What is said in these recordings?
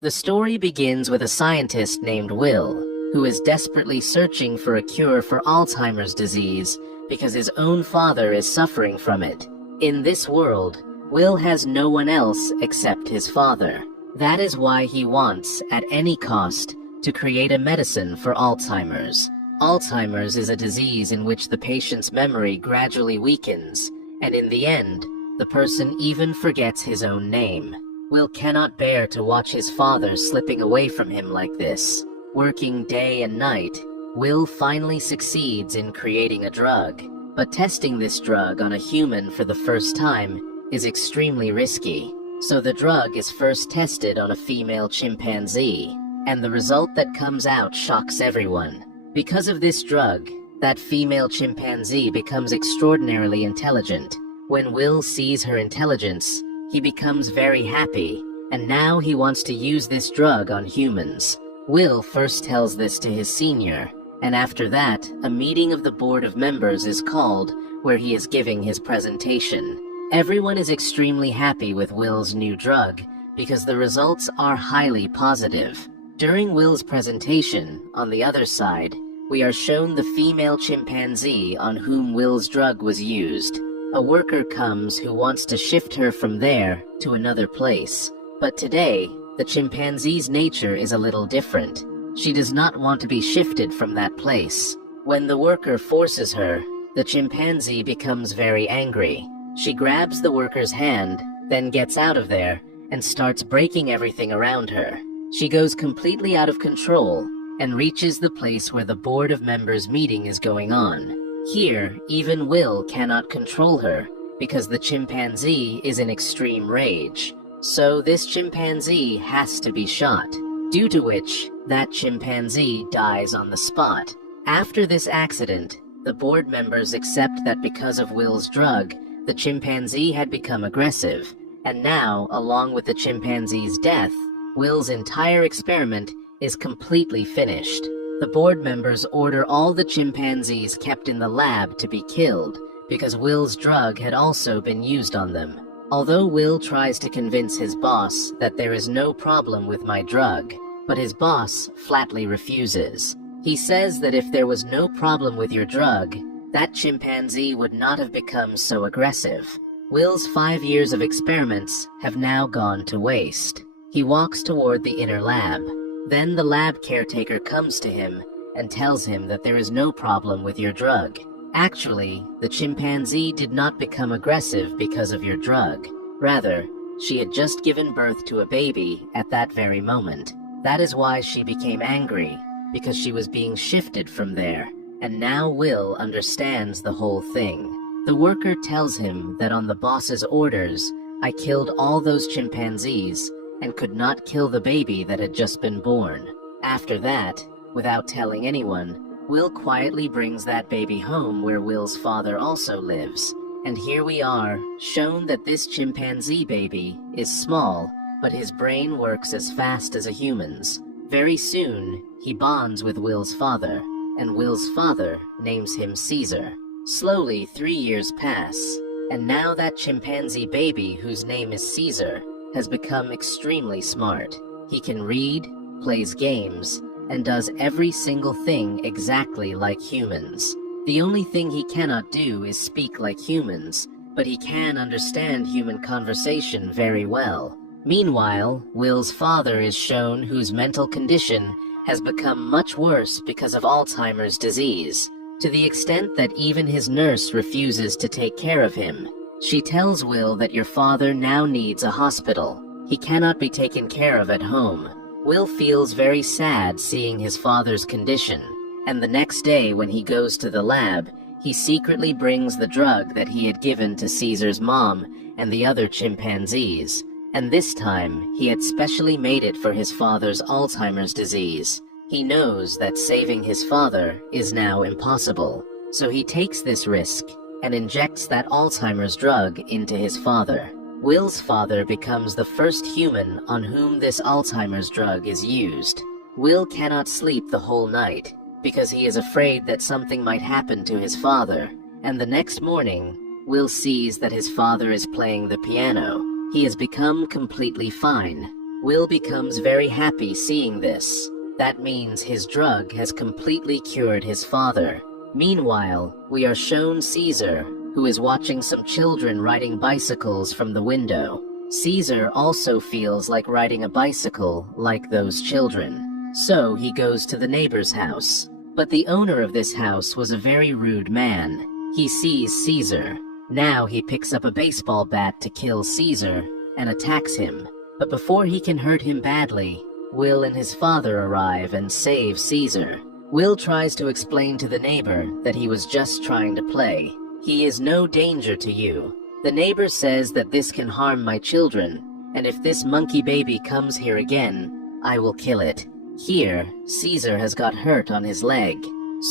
The story begins with a scientist named Will, who is desperately searching for a cure for Alzheimer's disease because his own father is suffering from it. In this world, Will has no one else except his father. That is why he wants, at any cost, to create a medicine for Alzheimer's. Alzheimer's is a disease in which the patient's memory gradually weakens, and in the end, the person even forgets his own name. Will cannot bear to watch his father slipping away from him like this. Working day and night, Will finally succeeds in creating a drug. But testing this drug on a human for the first time is extremely risky. So the drug is first tested on a female chimpanzee, and the result that comes out shocks everyone. Because of this drug, that female chimpanzee becomes extraordinarily intelligent. When Will sees her intelligence, he becomes very happy, and now he wants to use this drug on humans. Will first tells this to his senior, and after that, a meeting of the board of members is called, where he is giving his presentation. Everyone is extremely happy with Will's new drug, because the results are highly positive. During Will's presentation, on the other side, we are shown the female chimpanzee on whom Will's drug was used. A worker comes who wants to shift her from there to another place. But today, the chimpanzee's nature is a little different. She does not want to be shifted from that place. When the worker forces her, the chimpanzee becomes very angry. She grabs the worker's hand, then gets out of there, and starts breaking everything around her. She goes completely out of control, and reaches the place where the board of members meeting is going on. Here, even Will cannot control her, because the chimpanzee is in extreme rage. So this chimpanzee has to be shot, due to which, that chimpanzee dies on the spot. After this accident, the board members accept that because of Will's drug, the chimpanzee had become aggressive, and now, along with the chimpanzee's death, Will's entire experiment is completely finished. The board members order all the chimpanzees kept in the lab to be killed, because Will's drug had also been used on them. Although Will tries to convince his boss that there is no problem with my drug, but his boss flatly refuses. He says that if there was no problem with your drug, that chimpanzee would not have become so aggressive. Will's 5 years of experiments have now gone to waste. He walks toward the inner lab. Then the lab caretaker comes to him and tells him that there is no problem with your drug. Actually, the chimpanzee did not become aggressive because of your drug. Rather, she had just given birth to a baby at that very moment. That is why she became angry, because she was being shifted from there. And now Will understands the whole thing. The worker tells him that on the boss's orders, I killed all those chimpanzees and could not kill the baby that had just been born. After that, without telling anyone, Will quietly brings that baby home where Will's father also lives. And here we are, shown that this chimpanzee baby is small, but his brain works as fast as a human's. Very soon, he bonds with Will's father, and Will's father names him Caesar. Slowly, 3 years pass, and now that chimpanzee baby whose name is Caesar has become extremely smart. He can read, plays games, and does every single thing exactly like humans. The only thing he cannot do is speak like humans, but he can understand human conversation very well. Meanwhile, Will's father is shown whose mental condition has become much worse because of Alzheimer's disease, to the extent that even his nurse refuses to take care of him. She tells Will that your father now needs a hospital. He cannot be taken care of at home. Will feels very sad seeing his father's condition, and the next day when he goes to the lab, he secretly brings the drug that he had given to Caesar's mom and the other chimpanzees, and this time he had specially made it for his father's Alzheimer's disease. He knows that saving his father is now impossible, so he takes this risk and injects that Alzheimer's drug into his father. Will's father becomes the first human on whom this Alzheimer's drug is used. Will cannot sleep the whole night because he is afraid that something might happen to his father, and the next morning, Will sees that his father is playing the piano. He has become completely fine. Will becomes very happy seeing this. That means his drug has completely cured his father. Meanwhile, we are shown Caesar, who is watching some children riding bicycles from the window. Caesar also feels like riding a bicycle like those children. So he goes to the neighbor's house. But the owner of this house was a very rude man. He sees Caesar. Now he picks up a baseball bat to kill Caesar and attacks him. But before he can hurt him badly, Will and his father arrive and save Caesar. Will tries to explain to the neighbor that he was just trying to play. He is no danger to you. The neighbor says that this can harm my children, and if this monkey baby comes here again, I will kill it. Here, Caesar has got hurt on his leg,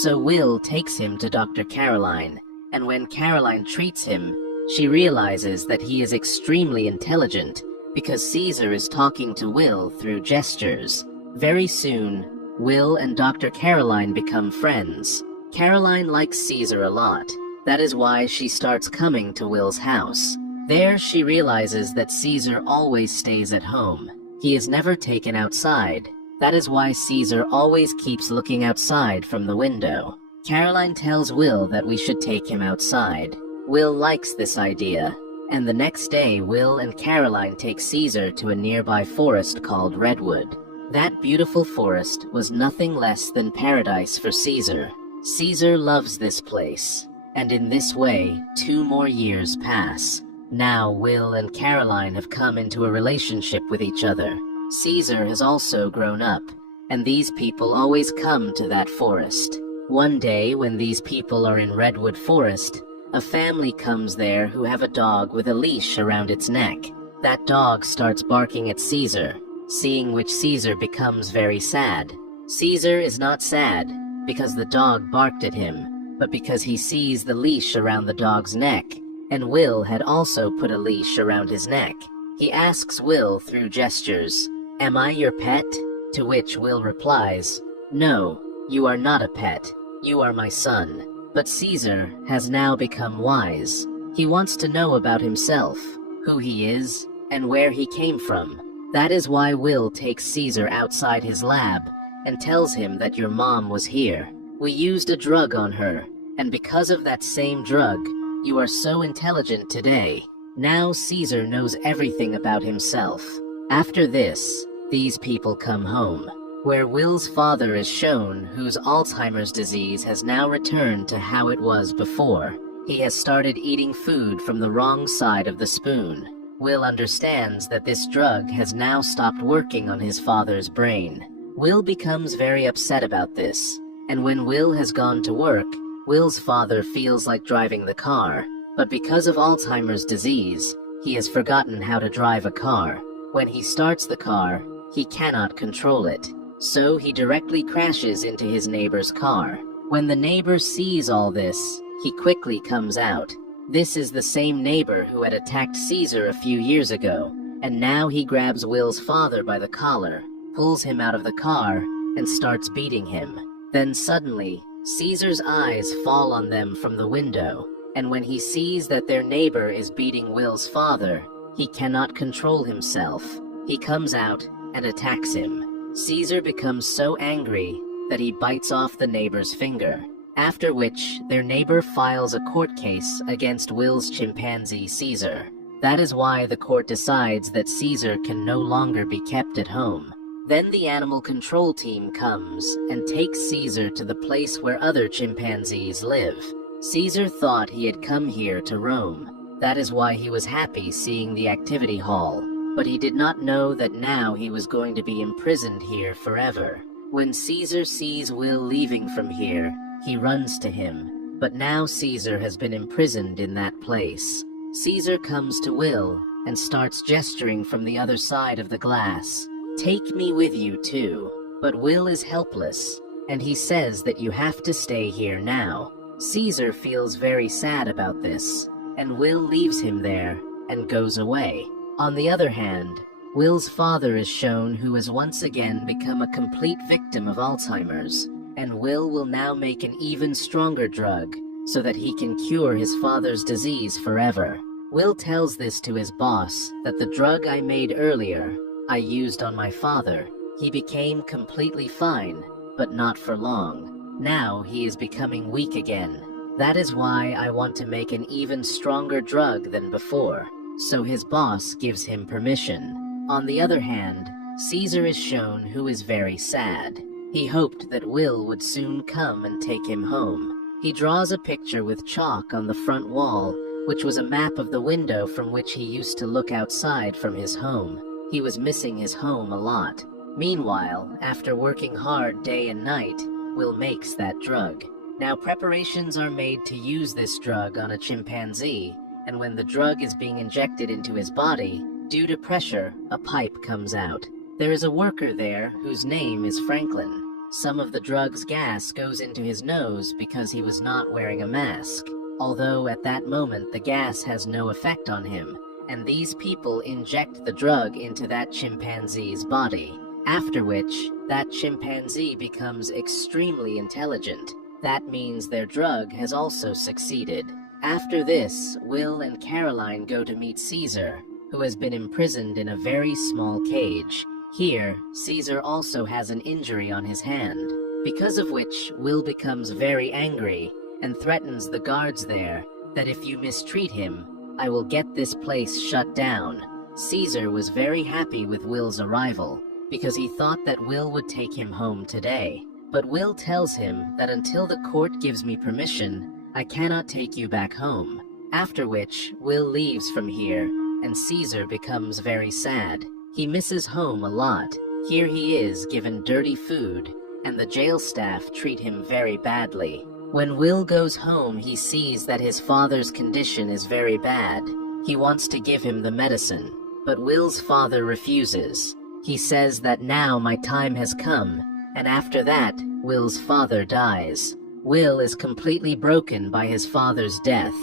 so Will takes him to Dr. Caroline, and when Caroline treats him, she realizes that he is extremely intelligent because Caesar is talking to Will through gestures. Very soon, Will and Dr. Caroline become friends. Caroline likes Caesar a lot. That is why she starts coming to Will's house. There she realizes that Caesar always stays at home. He is never taken outside. That is why Caesar always keeps looking outside from the window. Caroline tells Will that we should take him outside. Will likes this idea, and the next day Will and Caroline take Caesar to a nearby forest called Redwood. That beautiful forest was nothing less than paradise for Caesar. Caesar loves this place, and in this way, 2 more years pass. Now Will and Caroline have come into a relationship with each other. Caesar has also grown up, and these people always come to that forest. One day, when these people are in Redwood Forest, a family comes there who have a dog with a leash around its neck. That dog starts barking at Caesar, seeing which Caesar becomes very sad. Caesar is not sad because the dog barked at him, but because he sees the leash around the dog's neck, and Will had also put a leash around his neck. He asks Will through gestures, "Am I your pet?" To which Will replies, "No, you are not a pet. You are my son." But Caesar has now become wise. He wants to know about himself, who he is, and where he came from. That is why Will takes Caesar outside his lab and tells him that your mom was here. We used a drug on her, and because of that same drug, you are so intelligent today. Now Caesar knows everything about himself. After this, these people come home, where Will's father is shown, whose Alzheimer's disease has now returned to how it was before. He has started eating food from the wrong side of the spoon. Will understands that this drug has now stopped working on his father's brain. Will becomes very upset about this, and when Will has gone to work, Will's father feels like driving the car, but because of Alzheimer's disease, he has forgotten how to drive a car. When he starts the car, he cannot control it, so he directly crashes into his neighbor's car. When the neighbor sees all this, he quickly comes out. This is the same neighbor who had attacked Caesar a few years ago, and now he grabs Will's father by the collar, pulls him out of the car, and starts beating him. Then suddenly, Caesar's eyes fall on them from the window, and when he sees that their neighbor is beating Will's father, he cannot control himself. He comes out and attacks him. Caesar becomes so angry that he bites off the neighbor's finger, after which their neighbor files a court case against Will's chimpanzee Caesar. That is why the court decides that Caesar can no longer be kept at home. Then the animal control team comes and takes Caesar to the place where other chimpanzees live. Caesar thought he had come here to roam. That is why he was happy seeing the activity hall, but he did not know that now he was going to be imprisoned here forever. When Caesar sees Will leaving from here, he runs to him, but now Caesar has been imprisoned in that place. Caesar comes to Will and starts gesturing from the other side of the glass. "Take me with you too." But Will is helpless, and he says that you have to stay here now. Caesar feels very sad about this, and Will leaves him there and goes away. On the other hand, Will's father is shown, who has once again become a complete victim of Alzheimer's, and Will now make an even stronger drug so that he can cure his father's disease forever. Will tells this to his boss, that the drug I made earlier I used on my father. He became completely fine, but not for long. Now he is becoming weak again. That is why I want to make an even stronger drug than before, so his boss gives him permission. On the other hand, Caesar is shown who is very sad. He hoped that Will would soon come and take him home. He draws a picture with chalk on the front wall, which was a map of the window from which he used to look outside from his home. He was missing his home a lot. Meanwhile, after working hard day and night, Will makes that drug. Now preparations are made to use this drug on a chimpanzee, and when the drug is being injected into his body, due to pressure, a pipe comes out. There is a worker there whose name is Franklin. Some of the drug's gas goes into his nose because he was not wearing a mask, although at that moment the gas has no effect on him, and these people inject the drug into that chimpanzee's body, after which that chimpanzee becomes extremely intelligent. That means their drug has also succeeded. After this, Will and Caroline go to meet Caesar, who has been imprisoned in a very small cage. Here, Caesar also has an injury on his hand, because of which Will becomes very angry and threatens the guards there that if you mistreat him, I will get this place shut down. Caesar was very happy with Will's arrival, because he thought that Will would take him home today. But Will tells him that until the court gives me permission, I cannot take you back home. After which, Will leaves from here, and Caesar becomes very sad. He misses home a lot. Here he is given dirty food, and the jail staff treat him very badly. When Will goes home, he sees that his father's condition is very bad. He wants to give him the medicine, but Will's father refuses. He says that now my time has come, and after that, Will's father dies. Will is completely broken by his father's death,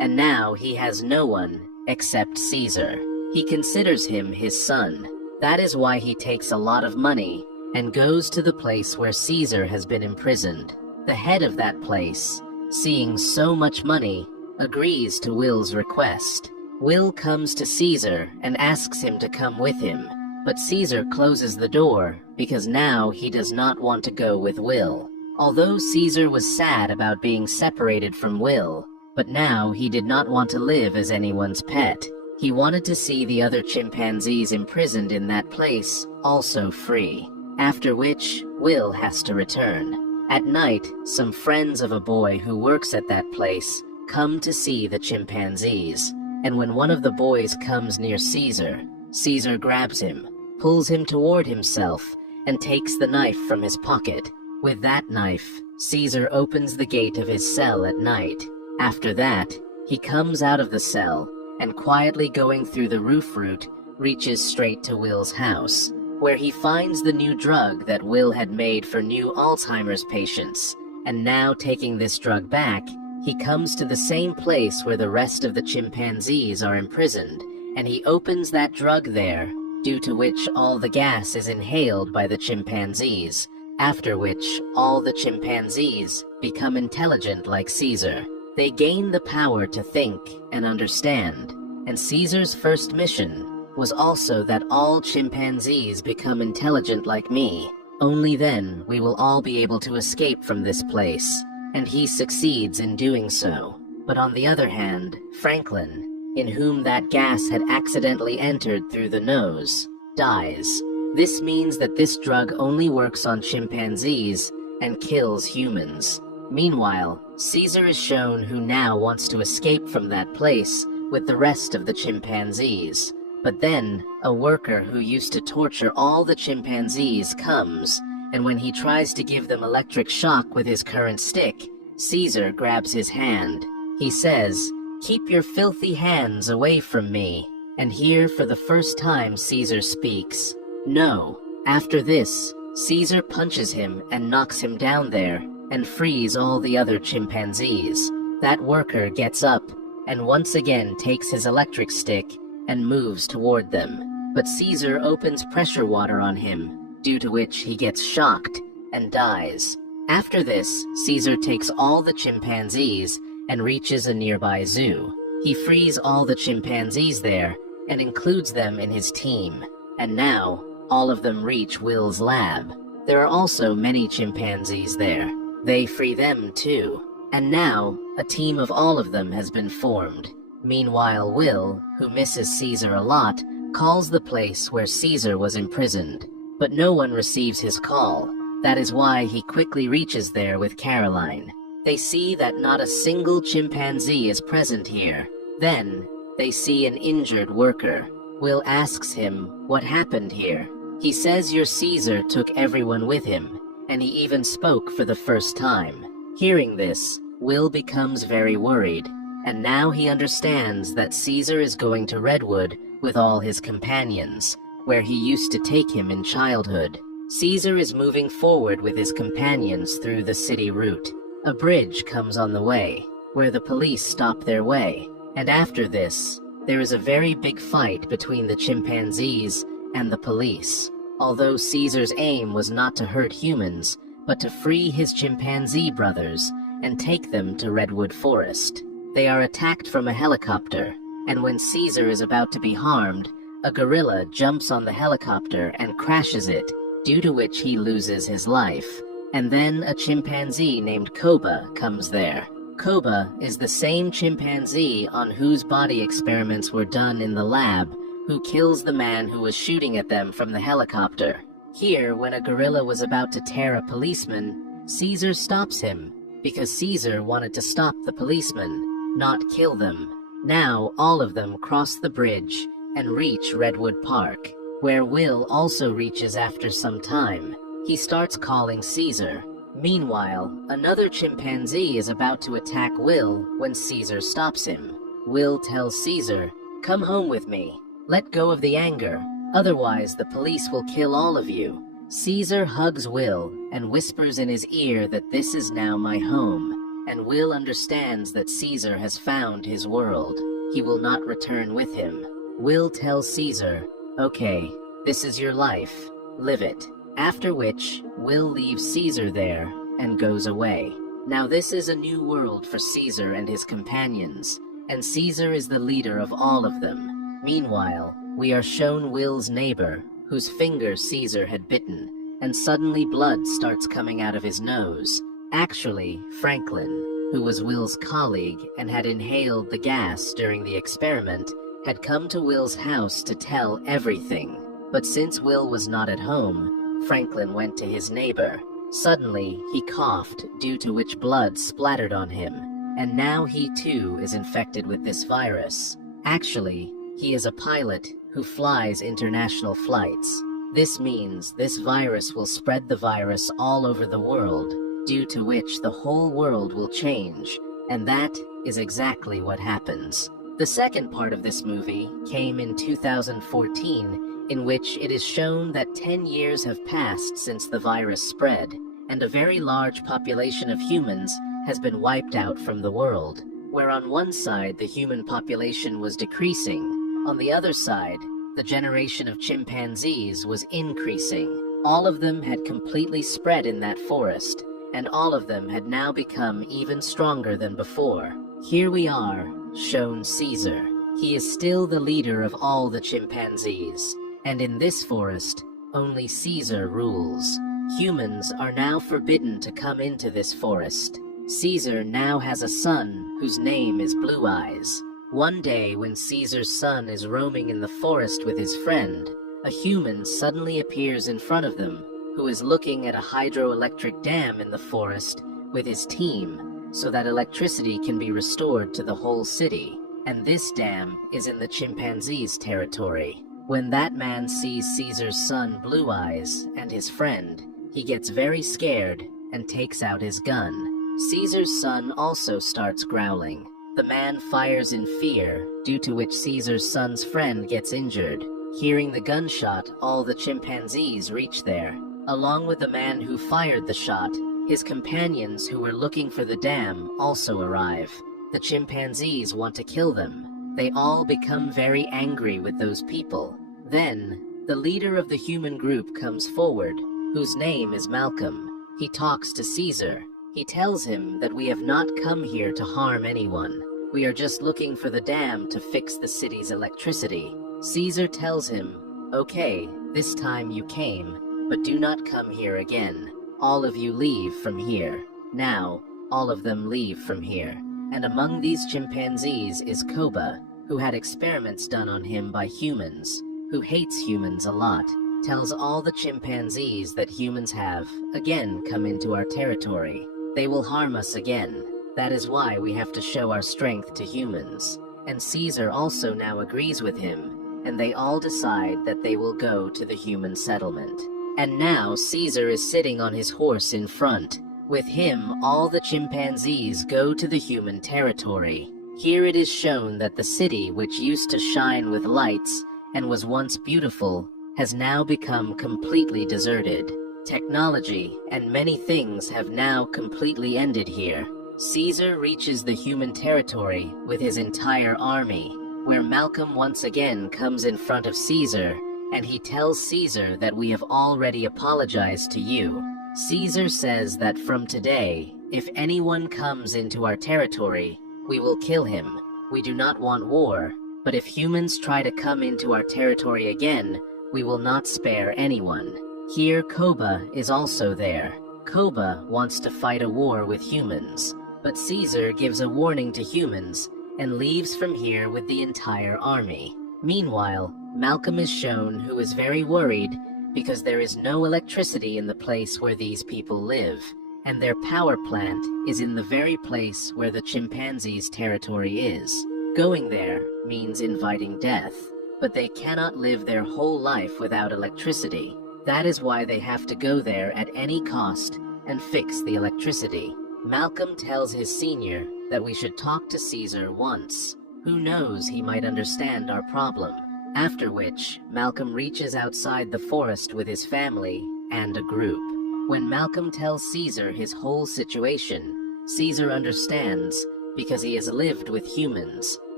and now he has no one except Caesar. He considers him his son. That is why he takes a lot of money and goes to the place where Caesar has been imprisoned. The head of that place, seeing so much money, agrees to Will's request. Will comes to Caesar and asks him to come with him, but Caesar closes the door because now he does not want to go with Will. Although Caesar was sad about being separated from Will, but now he did not want to live as anyone's pet. He wanted to see the other chimpanzees imprisoned in that place also free, after which Will has to return. At night, some friends of a boy who works at that place come to see the chimpanzees, and when one of the boys comes near Caesar, Caesar grabs him, pulls him toward himself, and takes the knife from his pocket. With that knife, Caesar opens the gate of his cell at night. After that, he comes out of the cell, and quietly going through the roof route, reaches straight to Will's house, where he finds the new drug that Will had made for new Alzheimer's patients. And now taking this drug back, he comes to the same place where the rest of the chimpanzees are imprisoned, and he opens that drug there, due to which all the gas is inhaled by the chimpanzees, after which all the chimpanzees become intelligent like Caesar. They gain the power to think and understand, and Caesar's first mission was also that all chimpanzees become intelligent like me. Only then we will all be able to escape from this place, and he succeeds in doing so. But on the other hand, Franklin, in whom that gas had accidentally entered through the nose, dies. This means that this drug only works on chimpanzees and kills humans. Meanwhile, Caesar is shown who now wants to escape from that place with the rest of the chimpanzees. But then, a worker who used to torture all the chimpanzees comes, and when he tries to give them electric shock with his current stick, Caesar grabs his hand. He says, "Keep your filthy hands away from me." And here for the first time Caesar speaks, "No." After this, Caesar punches him and knocks him down there, and frees all the other chimpanzees. That worker gets up, and once again takes his electric stick, and moves toward them. But Caesar opens pressure water on him, due to which he gets shocked, and dies. After this, Caesar takes all the chimpanzees, and reaches a nearby zoo. He frees all the chimpanzees there, and includes them in his team. and now all of them reach Will's lab. There are also many chimpanzees there. They free them too. And now, a team of all of them has been formed. Meanwhile, Will, who misses Caesar a lot, calls the place where Caesar was imprisoned. But no one receives his call. That is why he quickly reaches there with Caroline. They see that not a single chimpanzee is present here. Then, they see an injured worker. Will asks him what happened here. He says your Caesar took everyone with him, and he even spoke for the first time. Hearing this, Will becomes very worried, and now he understands that Caesar is going to Redwood with all his companions, where he used to take him in childhood. Caesar is moving forward with his companions through the city route. A bridge comes on the way, where the police stop their way, and after this, there is a very big fight between the chimpanzees and the police. Although Caesar's aim was not to hurt humans, but to free his chimpanzee brothers and take them to Redwood Forest. They are attacked from a helicopter, and when Caesar is about to be harmed, a gorilla jumps on the helicopter and crashes it, due to which he loses his life. And then a chimpanzee named Koba comes there. Koba is the same chimpanzee on whose body experiments were done in the lab, who kills the man who was shooting at them from the helicopter. Here, when a gorilla was about to tear a policeman, Caesar stops him, because Caesar wanted to stop the policeman, not kill them. Now, all of them cross the bridge and reach Redwood Park, where Will also reaches after some time. He starts calling Caesar. Meanwhile, another chimpanzee is about to attack Will when Caesar stops him. Will tells Caesar, "Come home with me. Let go of the anger. Otherwise, the police will kill all of you." Caesar hugs Will and whispers in his ear that this is now my home, and Will understands that Caesar has found his world. He will not return with him. Will tells Caesar, "Okay, this is your life. Live it." After which, Will leaves Caesar there and goes away. Now this is a new world for Caesar and his companions, and Caesar is the leader of all of them. Meanwhile, we are shown Will's neighbor, whose finger Caesar had bitten, and suddenly blood starts coming out of his nose. Actually, Franklin, who was Will's colleague and had inhaled the gas during the experiment, had come to Will's house to tell everything. But since Will was not at home, Franklin went to his neighbor. Suddenly, he coughed, due to which blood splattered on him, and now he too is infected with this virus. Actually, he is a pilot who flies international flights. This means this virus will spread the virus all over the world, due to which the whole world will change, and that is exactly what happens. The second part of this movie came in 2014, in which it is shown that 10 years have passed since the virus spread, and a very large population of humans has been wiped out from the world, where on one side the human population was decreasing, on the other side, the generation of chimpanzees was increasing. All of them had completely spread in that forest, and all of them had now become even stronger than before. Here we are, shown Caesar. He is still the leader of all the chimpanzees, and in this forest, only Caesar rules. Humans are now forbidden to come into this forest. Caesar now has a son whose name is Blue Eyes. One day when Caesar's son is roaming in the forest with his friend, a human suddenly appears in front of them, who is looking at a hydroelectric dam in the forest with his team, so that electricity can be restored to the whole city, and this dam is in the chimpanzees' territory. When that man sees Caesar's son Blue Eyes and his friend, he gets very scared and takes out his gun. Caesar's son also starts growling. The man fires in fear, due to which Caesar's son's friend gets injured. Hearing the gunshot, all the chimpanzees reach there. Along with the man who fired the shot, his companions who were looking for the dam also arrive. The chimpanzees want to kill them. They all become very angry with those people. Then, the leader of the human group comes forward, whose name is Malcolm. He talks to Caesar. He tells him that we have not come here to harm anyone. We are just looking for the dam to fix the city's electricity. Caesar tells him, "Okay, this time you came, but do not come here again. All of you leave from here." Now, all of them leave from here. And among these chimpanzees is Koba, who had experiments done on him by humans, who hates humans a lot, tells all the chimpanzees that humans have, again, come into our territory. They will harm us again. That is why we have to show our strength to humans. And Caesar also now agrees with him, and they all decide that they will go to the human settlement. And now Caesar is sitting on his horse in front. With him, all the chimpanzees go to the human territory. Here it is shown that the city, which used to shine with lights and was once beautiful, has now become completely deserted. Technology and many things have now completely ended here. Caesar reaches the human territory with his entire army, where Malcolm once again comes in front of Caesar, and he tells Caesar that we have already apologized to you. Caesar says that from today, if anyone comes into our territory, we will kill him. We do not want war, but if humans try to come into our territory again, we will not spare anyone. Here Koba is also there. Koba wants to fight a war with humans, but Caesar gives a warning to humans and leaves from here with the entire army. Meanwhile, Malcolm is shown, who is very worried because there is no electricity in the place where these people live, and their power plant is in the very place where the chimpanzees' territory is. Going there means inviting death, but they cannot live their whole life without electricity. That is why they have to go there at any cost and fix the electricity. Malcolm tells his senior that we should talk to Caesar once. Who knows, he might understand our problem. After which, Malcolm reaches outside the forest with his family and a group. When Malcolm tells Caesar his whole situation, Caesar understands because he has lived with humans.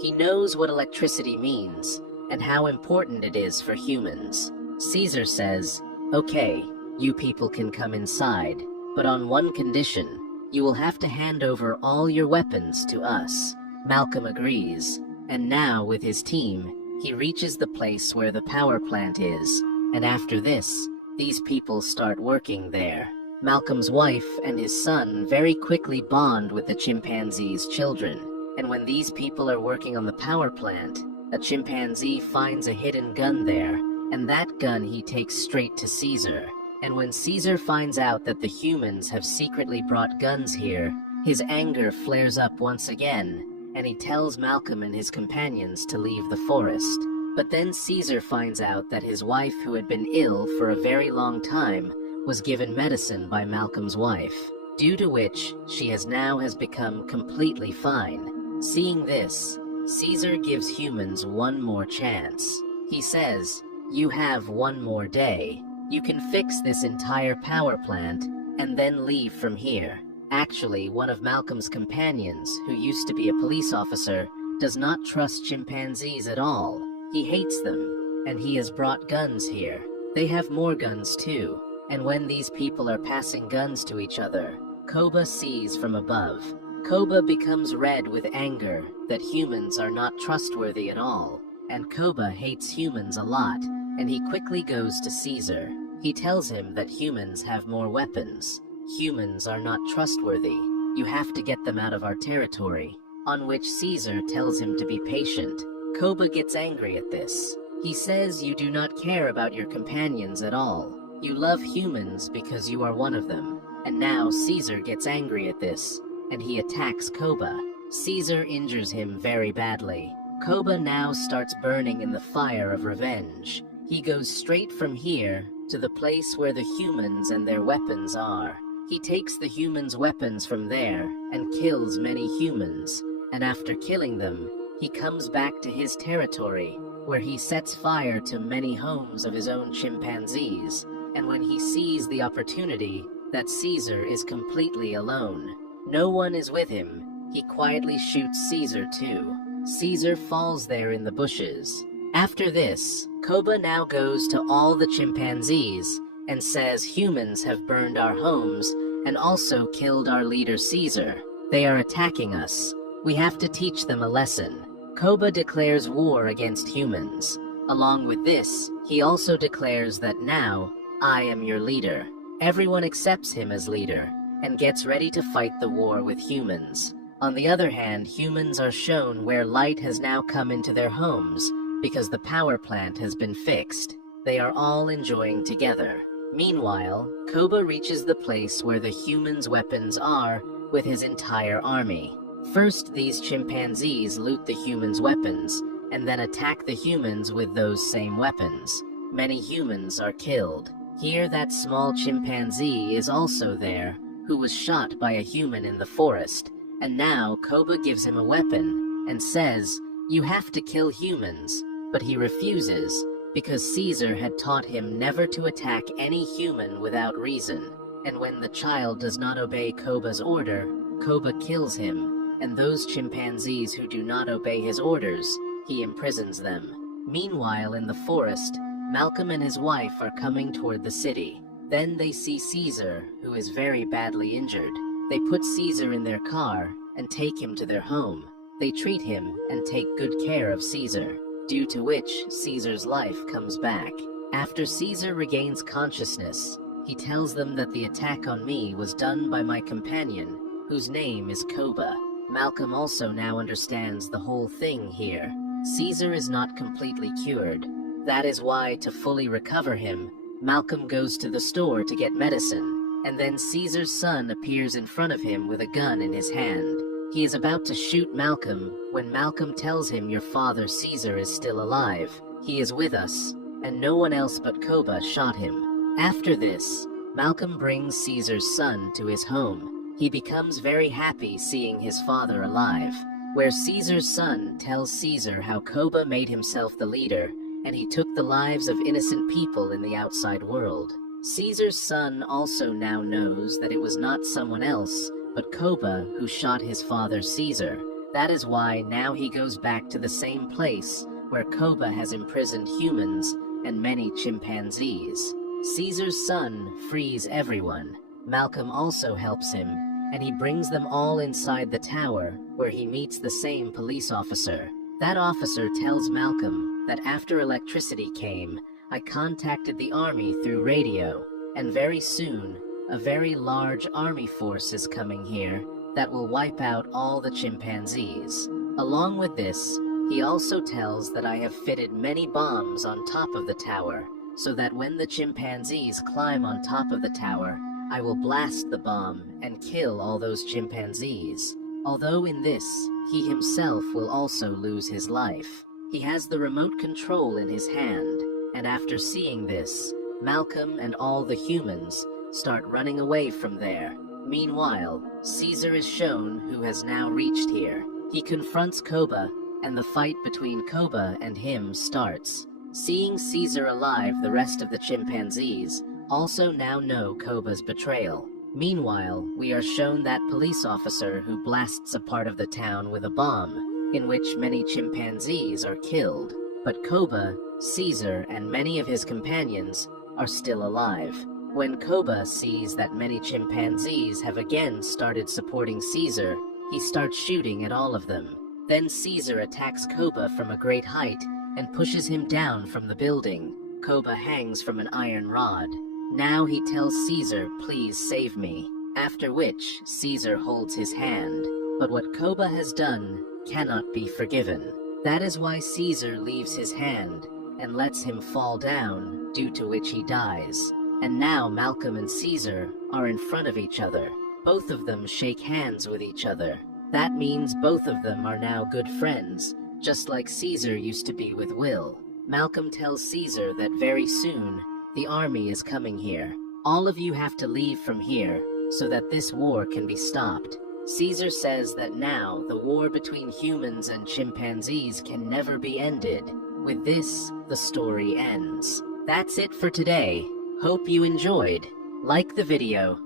He knows what electricity means and how important it is for humans. Caesar says, "Okay, you people can come inside, but on one condition. You will have to hand over all your weapons to us." Malcolm agrees, and now with his team, he reaches the place where the power plant is, and after this, these people start working there. Malcolm's wife and his son very quickly bond with the chimpanzee's children, and when these people are working on the power plant, a chimpanzee finds a hidden gun there, and that gun he takes straight to Caesar. And when Caesar finds out that the humans have secretly brought guns here, his anger flares up once again, and he tells Malcolm and his companions to leave the forest. But then Caesar finds out that his wife, who had been ill for a very long time, was given medicine by Malcolm's wife, due to which she has become completely fine. Seeing this, Caesar gives humans one more chance. He says, "You have one more day. You can fix this entire power plant and then leave from here." Actually, one of Malcolm's companions, who used to be a police officer, does not trust chimpanzees at all. He hates them, and he has brought guns here. They have more guns too, and when these people are passing guns to each other, Koba sees from above. Koba becomes red with anger that humans are not trustworthy at all, and Koba hates humans a lot, and he quickly goes to Caesar. He tells him that humans have more weapons. Humans are not trustworthy. You have to get them out of our territory. On which Caesar tells him to be patient. Koba gets angry at this. He says you do not care about your companions at all. You love humans because you are one of them. And now Caesar gets angry at this, and he attacks Koba. Caesar injures him very badly. Koba now starts burning in the fire of revenge. He goes straight from here to the place where the humans and their weapons are. He takes the humans' weapons from there and kills many humans, and after killing them, he comes back to his territory, where he sets fire to many homes of his own chimpanzees, and when he sees the opportunity that Caesar is completely alone, no one is with him, he quietly shoots Caesar too. Caesar falls there in the bushes. After this, Koba now goes to all the chimpanzees and says humans have burned our homes and also killed our leader Caesar. They are attacking us. We have to teach them a lesson. Koba declares war against humans. Along with this, he also declares that now, I am your leader. Everyone accepts him as leader, and gets ready to fight the war with humans. On the other hand, humans are shown where light has now come into their homes, because the power plant has been fixed. They are all enjoying together. Meanwhile, Koba reaches the place where the humans' weapons are with his entire army. First, these chimpanzees loot the humans' weapons, and then attack the humans with those same weapons. Many humans are killed. Here, that small chimpanzee is also there, who was shot by a human in the forest, and now Koba gives him a weapon and says, "You have to kill humans," but he refuses because Caesar had taught him never to attack any human without reason, and when the child does not obey Koba's order, Koba kills him, and those chimpanzees who do not obey his orders, he imprisons them. Meanwhile, in the forest, Malcolm and his wife are coming toward the city. Then they see Caesar, who is very badly injured. They put Caesar in their car and take him to their home. They treat him and take good care of Caesar, due to which Caesar's life comes back. After Caesar regains consciousness, he tells them that the attack on me was done by my companion, whose name is Koba. Malcolm also now understands the whole thing here. Caesar is not completely cured. That is why, to fully recover him, Malcolm goes to the store to get medicine, and then Caesar's son appears in front of him with a gun in his hand. He is about to shoot Malcolm when Malcolm tells him your father Caesar is still alive. He is with us, and no one else but Koba shot him. After this, Malcolm brings Caesar's son to his home. He becomes very happy seeing his father alive, where Caesar's son tells Caesar how Koba made himself the leader, and he took the lives of innocent people in the outside world. Caesar's son also now knows that it was not someone else, but Koba who shot his father Caesar. That is why now he goes back to the same place where Koba has imprisoned humans and many chimpanzees. Caesar's son frees everyone. Malcolm also helps him, and he brings them all inside the tower where he meets the same police officer. That officer tells Malcolm that after electricity came, I contacted the army through radio, and very soon, a very large army force is coming here that will wipe out all the chimpanzees. Along with this, he also tells that I have fitted many bombs on top of the tower, so that when the chimpanzees climb on top of the tower, I will blast the bomb and kill all those chimpanzees. Although in this, he himself will also lose his life. He has the remote control in his hand, and after seeing this, Malcolm and all the humans start running away from there. Meanwhile, Caesar is shown who has now reached here. He confronts Koba, and the fight between Koba and him starts. Seeing Caesar alive, the rest of the chimpanzees also now know Koba's betrayal. Meanwhile, we are shown that police officer who blasts a part of the town with a bomb, in which many chimpanzees are killed. But Koba, Caesar, and many of his companions are still alive. When Koba sees that many chimpanzees have again started supporting Caesar, he starts shooting at all of them. Then Caesar attacks Koba from a great height and pushes him down from the building. Koba hangs from an iron rod. Now he tells Caesar, "Please save me," after which Caesar holds his hand. But what Koba has done cannot be forgiven. That is why Caesar leaves his hand and lets him fall down, due to which he dies. And now Malcolm and Caesar are in front of each other. Both of them shake hands with each other. That means both of them are now good friends, just like Caesar used to be with Will. Malcolm tells Caesar that very soon, the army is coming here. All of you have to leave from here, so that this war can be stopped. Caesar says that now, the war between humans and chimpanzees can never be ended. With this, the story ends. That's it for today. Hope you enjoyed. Like the video,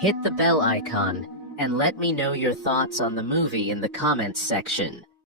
hit the bell icon, and let me know your thoughts on the movie in the comments section.